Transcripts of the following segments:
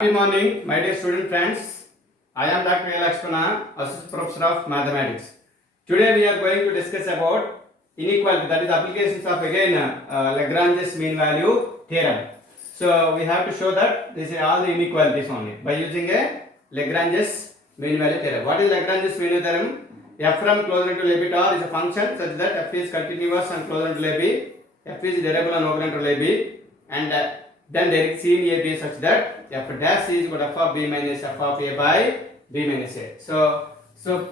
Good morning, my dear student friends. I am Dr. A. Lakshmana, Assistant Professor of Mathematics. Today we are going to discuss about inequality, that is applications of again Lagrange's mean value theorem. So we have to show that this is all the inequalities only by using a Lagrange's mean value theorem. What is Lagrange's mean value theorem? F from closer to a bit r is a function such that f is continuous and closer to a b, f is derivable and open to a b, and then there is C in a b such that f dash is equal to f of b minus f of a by b minus a. So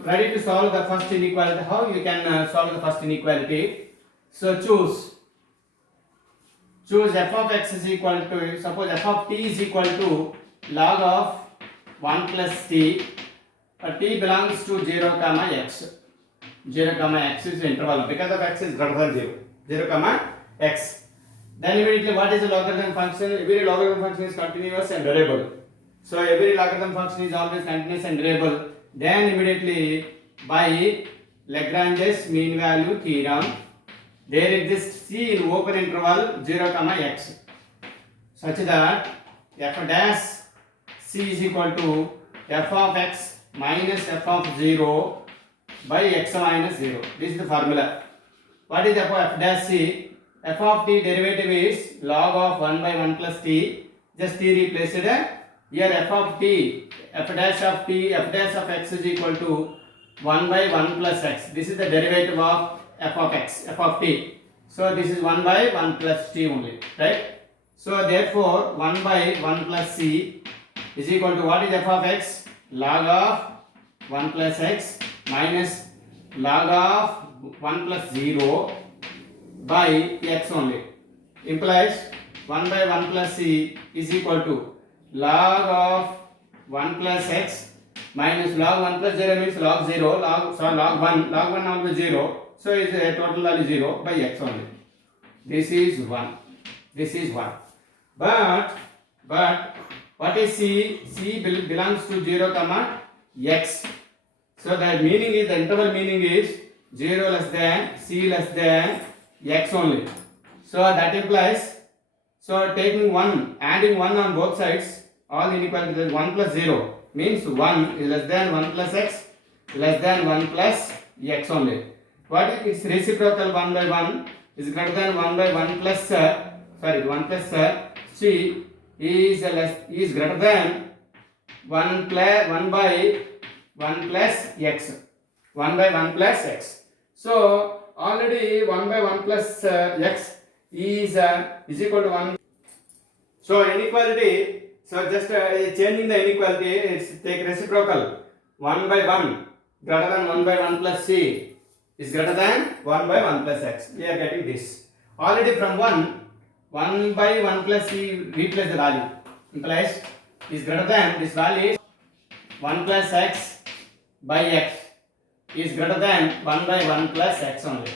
ready to solve the first inequality. How you can solve the first inequality? So choose f of x is equal to, suppose f of t is equal to log of 1 plus t. T belongs to 0 comma x. 0 comma x is the interval because of x is greater than 0. 0 comma x. Then immediately what is the logarithm function? Every logarithm function is continuous and variable. So every logarithm function is always continuous and variable. Then immediately by Lagrange's mean value theorem, there exists C in open interval 0 comma x such that f dash C is equal to f of x minus f of 0 by x minus 0. This is the formula. What is f of f dash C? F of t derivative is log of 1 by 1 plus t. Just t replaced. Here f of t, f dash of t, f dash of x is equal to 1 by 1 plus x. This is the derivative of f of x, f of t. So this is 1 by 1 plus t only, right? So therefore 1 by 1 plus c is equal to what is f of x? Log of 1 plus x minus log of 1 plus 0 by x only, implies 1 by 1 plus c is equal to log of 1 plus x minus log 1 plus 0 means log 0, log 1 always 0, so is a total value 0 by x only. This is 1, this is 1. But what is c? C belongs to 0 comma x. So the meaning is, the interval meaning is 0 less than c less than x only. So that implies, so taking 1, adding 1 on both sides, all inequalities, 1 plus 0 means 1 is less than 1 plus x less than 1 plus x only. What is its reciprocal? 1 by 1 is greater than 1 by 1 plus 1 plus c is greater than 1 by 1 plus x. 1 by 1 plus x. So already 1 by 1 plus x is equal to 1. So inequality, so just changing the inequality, it's take reciprocal. 1 by 1 greater than 1 by 1 plus c is greater than 1 by 1 plus x. We are getting this. Already from 1 by 1 plus c replace the value, implies is greater than, this value is 1 plus x by x is greater than 1 by 1 plus x only.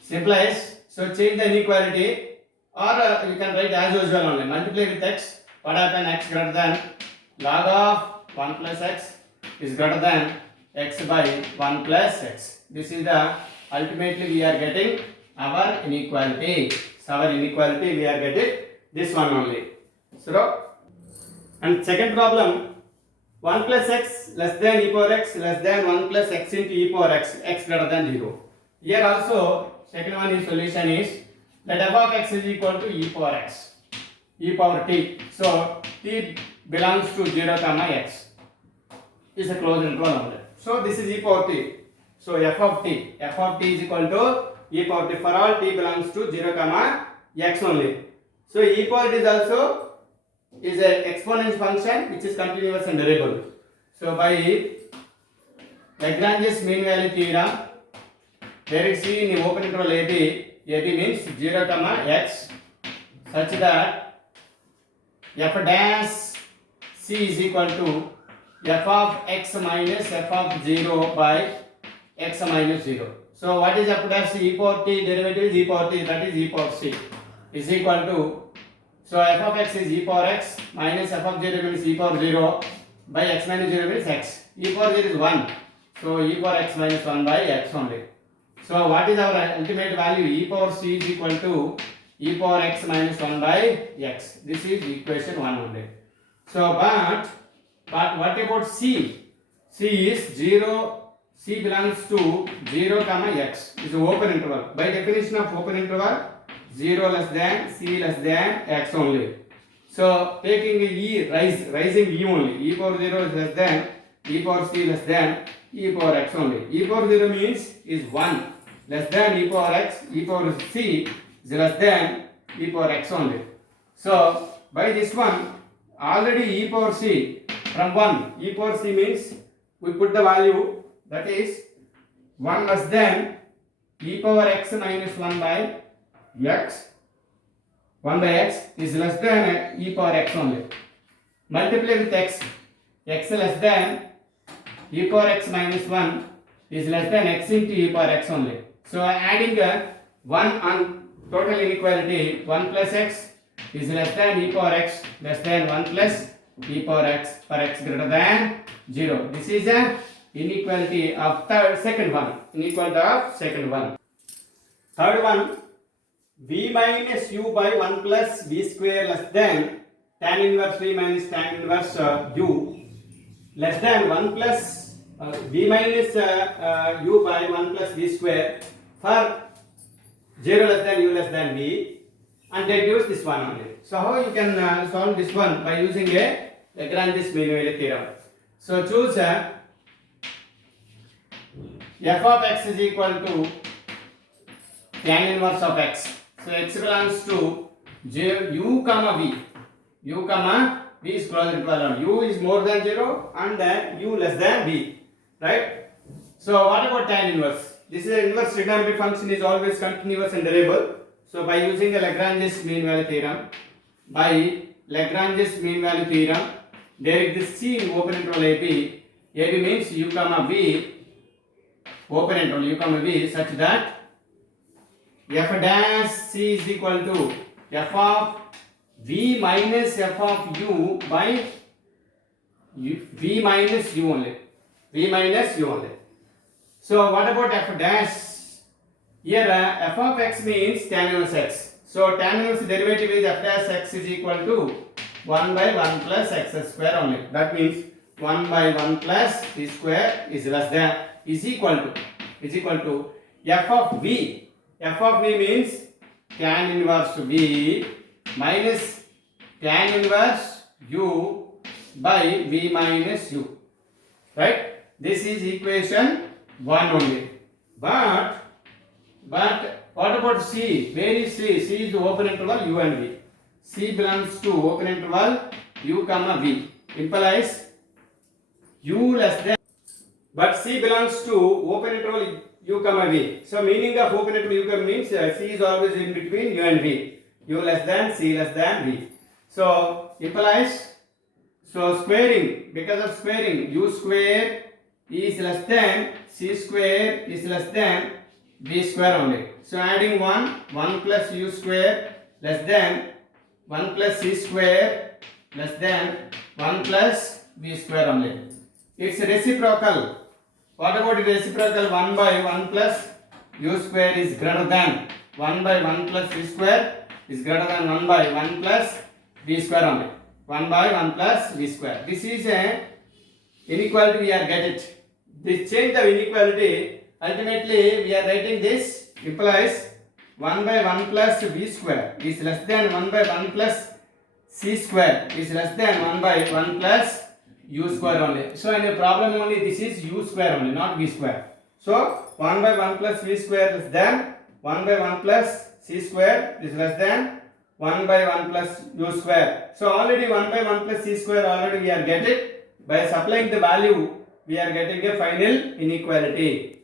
Simplifies. So change the inequality, or you can write as usual only. Multiply with x. What happen? X greater than log of 1 plus x is greater than x by 1 plus x. This is the, ultimately we are getting our inequality. So our inequality we are getting this one only. So, and second problem, 1 plus x less than e power x less than 1 plus x into e power x, x greater than 0. Here also, second one is solution is that f of x is equal to e power x, e power t. So t belongs to 0 comma x is a closed interval only. So this is e power t. So f of t is equal to e power t for all t belongs to 0 comma x only. So e power t is also is an exponent function which is continuous and variable. So by Lagrange's mean value theorem, there is c in the open interval AB means 0 comma x such that f dash c is equal to f of x minus f of 0 by x minus 0. So what is f dash c? E power t derivative is e power t, that is e power c is equal to, so f of x is e power x minus f of 0 means e power 0 by x minus 0 means x. E power 0 is 1. So e power x minus 1 by x only. So what is our ultimate value? E power c is equal to e power x minus 1 by x. This is equation 1 only. So but what about C? C is 0, C belongs to 0 comma x. It's an open interval. By definition of open interval, 0 less than, C less than x only. So taking E, rising E only. E power 0 is less than, E power C less than, E power x only. E power 0 means is 1 less than E power x, E power C is less than E power x only. So by this one, already E power C from 1, E power C means we put the value that is 1 less than E power x minus 1 by x. 1 by x is less than E power x only. Multiply with x. X less than E power x minus 1 is less than x into E power x only. So adding 1 on total inequality, 1 plus x is less than E power x less than 1 plus E power x for x greater than 0. This is an inequality of second one. Inequality of second one. Third one, v minus u by 1 plus v square less than tan inverse v minus tan inverse u less than 1 plus v minus u by 1 plus v square for 0 less than u less than v, and they use this one only. So how you can solve this one? By using a Lagrange's mean value theorem. So choose f of x is equal to tan inverse of x. So x belongs to u comma v. U comma v is closed interval. U is more than 0 and then u less than v. Right? So what about tan inverse? This is an inverse trigonometric function is always continuous and variable. So by using the Lagrange's mean value theorem, there exists C in open interval AB. AB means u comma v, open interval u comma v, such that f dash C is equal to f of v minus f of u by v minus u only. V minus u only. So what about f dash? Here f of x means tan inverse x. So tan inverse derivative is f dash x is equal to 1 by 1 plus x square only. That means 1 by 1 plus v square is less than is equal to f of v. F of v means tan inverse v minus tan inverse u by v minus u. Right? This is equation 1 only. But what about C? Where is C? C is the open interval u and v. C belongs to open interval u comma v. Implies u less than. But C belongs to open interval u comma v. So meaning of open interval u comma means C is always in between u and v. U less than, C less than v. So implies, so squaring, because of squaring, u square is less than, C square is less than v square only. So adding 1 plus u square less than 1 plus c square less than 1 plus v square only. It's reciprocal. What about the reciprocal? 1 by 1 plus u square is greater than 1 by 1 plus v square is greater than 1 by 1 plus v square only. 1 by 1 plus v square. This is a inequality we are getting. This change of inequality, ultimately we are writing this implies 1 by 1 plus v square is less than 1 by 1 plus c square is less than 1 by 1 plus u square only. So in a problem only this is u square only, not v square. So 1 by 1 plus v square less than 1 by 1 plus c square is less than 1 by 1 plus u square. So already 1 by 1 plus c square already we are getting. By supplying the value we are getting a final inequality.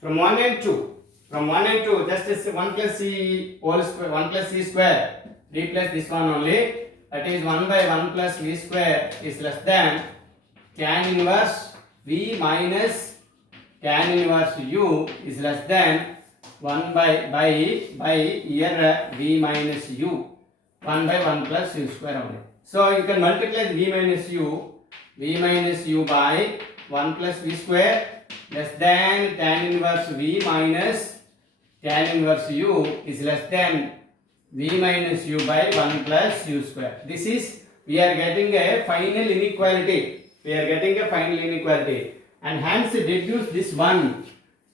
From 1 and 2. From 1 and 2, just as 1 plus c whole square, 1 plus c square, replace this one only. That is 1 by 1 plus v square is less than tan inverse v minus tan inverse u is less than 1 by here v minus u. 1 by 1 plus u square only. So you can multiply the v minus u by 1 plus v square less than tan inverse v minus tan inverse u is less than v minus u by 1 plus u square. This is we are getting a final inequality. We are getting a final inequality, and hence deduce this one.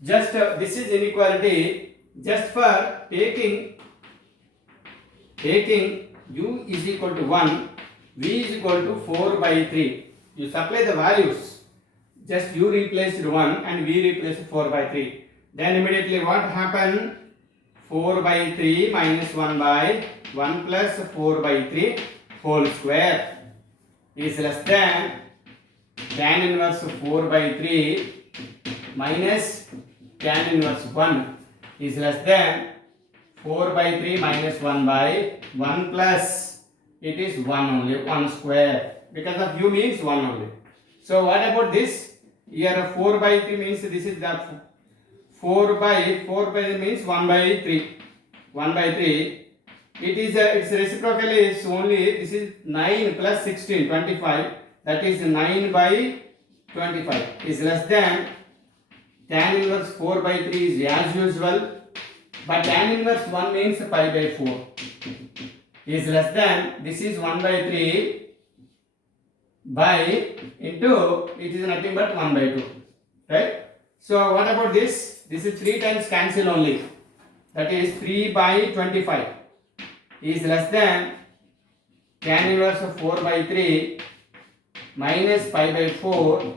Just this is inequality just for taking u is equal to 1, v is equal to 4 by 3. You supply the values, just u replaced 1 and v replaced 4 by 3. Then immediately what happened? 4 by 3 minus 1 by 1 plus 4 by 3 whole square is less than tan inverse 4 by 3 minus tan inverse 1 is less than 4 by 3 minus 1 by 1 plus it is 1 only, 1 square, because of u means 1 only. So what about this? Here 4 by 3 means this is the 4 by means 1 by 3. 1 by 3. It is its reciprocal is only, this is 9 plus 16, 25. That is 9 by 25 is less than tan inverse 4 by 3 is as usual. But tan inverse 1 means pi by 4 is less than, this is 1 by 3 by into, it is nothing but 1 by 2, right? So what about this? This is 3 times cancel only, that is 3 by 25 is less than tan inverse of 4 by 3 minus pi by 4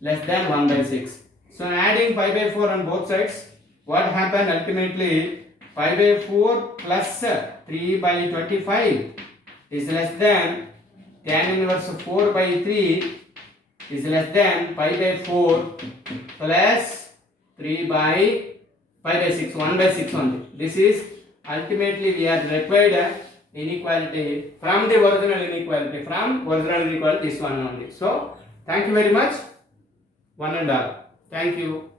less than 1 by 6. So adding pi by 4 on both sides, what happened ultimately? Pi by 4 plus 3 by 25 is less than tan inverse of 4 by 3 is less than pi by 4 plus 3 by pi by 6, 1 by 6 only. This is ultimately we are required inequality from the original inequality, this one only. So thank you very much, one and all. Thank you.